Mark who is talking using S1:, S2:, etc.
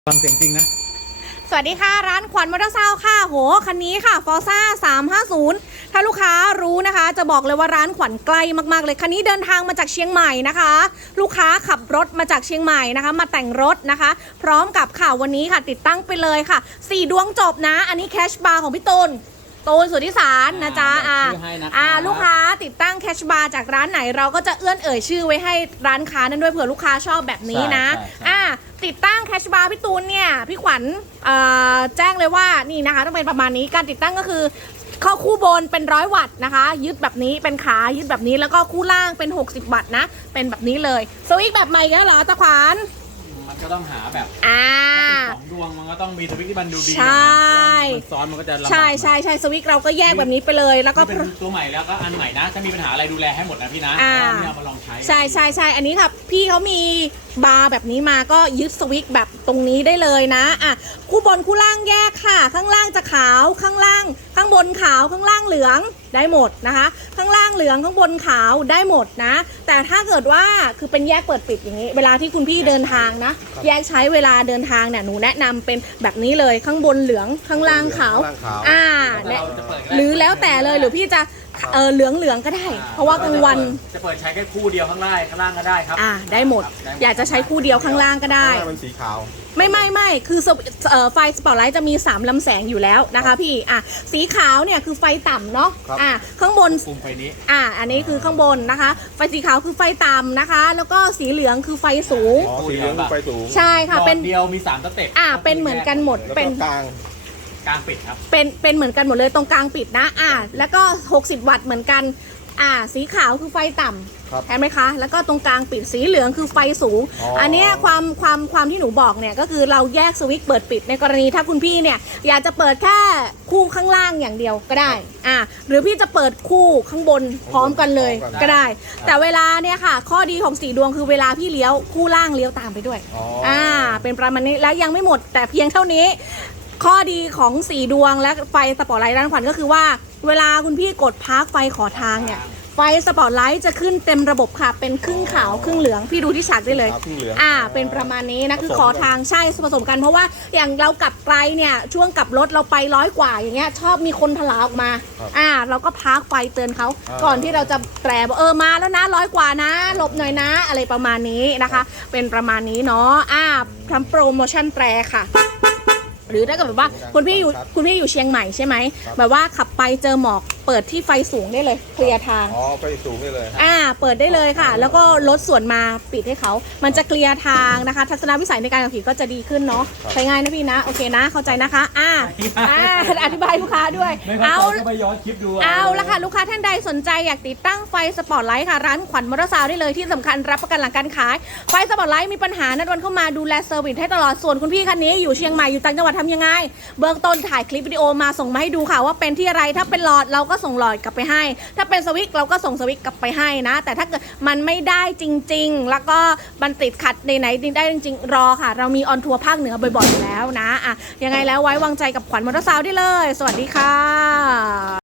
S1: ฟังเสียงจริงนะ
S2: สวัสดีค่ะร้านขวัญมอเตอร์ไซค์ค่ะโหคันนี้ค่ะฟอร์ซ่า350ถ้าลูกค้ารู้นะคะจะบอกเลยว่าร้านขวัญใกล้มากๆเลยคันนี้เดินทางมาจากเชียงใหม่นะคะ ลูกค้าขับรถมาจากเชียงใหม่นะคะมาแต่งรถนะคะ พร้อมกับข่าววันนี้ค่ะติดตั้งไปเลยค่ะ4ดวงจบนะอันนี้แคชบาร์ของพี่ตูนสุทธิสารนะจ๊ะลูกค้าติดตั้งแคชบาร์จากร้านไหนเราก็จะเอื้อนเอ่ยชื่อไว้ให้ร้านค้านั้นด้วยเผื่อลูกค้าชอบแบบนี้นะติดตั้งแคชบาร์พี่ตูนเนี่ยพี่ขวัญแจ้งเลยว่านี่นะคะต้องเป็นประมาณนี้การติดตั้งก็คือเข้าคู่บนเป็น100 วัตต์นะคะยึดแบบนี้เป็นขายึดแบบนี้แล้วก็คู่ล่างเป็น60 วัตต์นะเป็นแบบนี้เลยสวิตช์แบบใหม่กันเหรอตะขวัญ
S1: มันก็ต้องหาแบบ2 ดวงมันก็ต้องมีสวิตช์ที่มันดูดี
S2: ใช่
S1: มันซ้อนมันก็จะลำบาก
S2: ใช่สวิตช์เราก็แยกแบบนี้ไปเลยแล้วก็
S1: เป็นตัวใหม่แล้วก็อันใหม่นะถ้ามีปัญหาอะไรดูแลให้หมดนะพี่นะไม่เอามาลองใช้
S2: ใช่อันนี้ค่ะพี่เขามีบาร์แบบนี้มาก็ยึดสวิตช์แบบตรงนี้ได้เลยนะคู่บนคู่ล่างแยกค่ะข้างล่างจะขาวข้างล่างข้างบนขาวข้างล่างเหลืองได้หมดนะคะข้างล่างเหลืองข้างบนขาวได้หมดนะแต่ถ้าเกิดว่าคือเป็นแยกเปิดปิดอย่างนี้เวลาที่คุณพี่เดินทางนะแยกใช้เวลาเดินทางเนี่ยหนูแนะนำเป็นแบบนี้เลยข้างบนเหลืองข้างล่างขาวหรือแล้วแต่เลยหรือพี่จะเหลืองก็ได้เพราะว่ากลางวัน
S1: จะเปิดใช้แค่คู่เดียวข้างล่างก็ได้ครับ
S2: ได้หมดอยากจะใช้คู่เดียวข้างล่างก็ได้
S3: มันสีขาว
S2: ไม่คือไฟสปอตไลท์จะมี3ลำแสงอยู่แล้วนะคะพี่สีขาวเนี่ยคือไฟต่ำเนาะข้างบน
S1: ปุ่มไฟนี้
S2: อันนี้คือข้างบนนะคะไฟสีขาวคือไฟต่ำนะคะแล้วก็สีเหลืองคือไฟสูง
S3: สีเหลืองคือไฟสูง
S2: ใช่ค่ะเป็น
S1: เดียวมี3 สเต็ป
S2: เป็นเหมือนกันหมด
S3: เป็น
S1: กลางปิดครับ
S2: เป็นเหมือนกันหมดเลยตรงกลางปิดนะแล้วก็60 วัตต์เหมือนกันสีขาวคือไฟต่ำเห็นไหมคะแล้วก็ตรงกลางปิดสีเหลืองคือไฟสูงอันนี้ความที่หนูบอกเนี่ยก็คือเราแยกสวิตช์เปิดปิดในกรณีถ้าคุณพี่เนี่ยอยากจะเปิดแค่คู่ข้างล่างอย่างเดียวก็ได้หรือพี่จะเปิดคู่ข้างบนพร้อมกันเลยก็ได้แต่เวลาเนี่ยค่ะข้อดีของ4 ดวงคือเวลาพี่เลี้ยวคู่ล่างเลี้ยวตามไปด้วยเป็นประมาณนี้แล้วยังไม่หมดแต่เพียงเท่านี้ข้อดีของ4 ดวงและไฟสปอตไลท์ร้านขวัญก็คือว่าเวลาคุณพี่กดพาร์คไฟขอทางเนี่ยไฟสปอตไลท์จะขึ้นเต็มระบบค่ะเป็นครึ่งขาวครึ่งเหลืองพี่ดูที่ฉากได้เลยเป็นประมาณนี้นะคือขอทางใช่ผสมกันเพราะว่าอย่างเรากลับไกลเนี่ยช่วงกลับรถเราไป100 กว่าอย่างเงี้ยชอบมีคนถลาออกมาเราก็พาร์คไฟเตือนเขาก่อนที่เราจะแตรบอกมาแล้วนะ100 กว่านะหลบหน่อยนะอะไรประมาณนี้นะคะเป็นประมาณนี้เนาะทำโปรโมชั่นแตรค่ะหรือถ้าเกิดแบบว่าคุณพี่อยู่เชียงใหม่ใช่ไหมแบบว่าขับไปเจอหมอกเปิดที่ไฟสูงได้เลยเคลียร์ทาง
S3: ไฟสูงได้เลย
S2: เปิดได้เลยค่ะแล้วก็รถสวนมาปิดให้เขามันจะเคลียร์ทางนะคะทัศนวิสัยในการขับขี่ก็จะดีขึ้นเนาะใช้ง่ายนะพี่นะโอเคนะเข้าใจนะคะอธิบายลูกค้าด้วย
S1: เอาไปย้อนคลิปดู
S2: ละค่ะลูกค้าท่านใดสนใจอยากติดตั้งไฟสปอตไลท์ค่ะร้านขวัญมอเตอร์ไซค์ได้เลยที่สำคัญรับประกันหลังการขายไฟสปอตไลท์มีปัญหานัดวันเข้ามาดูแลเซอร์วิสให้ตลอดส่วนคุณพี่คันนี้อยู่เชียงใหม่อยู่ต่างจังหวัดทำยังไงเบื้องต้นถ่ายคลิปวิดีโอมาส่งมาให้ดูค่ะว่าเป็นที่อะไรถ้าเป็นหลอดเราก็ส่งหลอดกลับไปให้ถ้าเป็นสวิตช์เราก็ส่งสวิตช์กลับไปให้นะแต่ถ้าเกิดมันไม่ได้จริงๆแล้วก็มันติดขัดในไหนได้จริงๆรอค่ะเรามีออนทัวร์ภาคเหนือบ่อยๆอยู่แล้วนะยังไงแล้วไว้วางใจกับขวัญมอเตอร์ไซค์ได้เลยสวัสดีค่ะ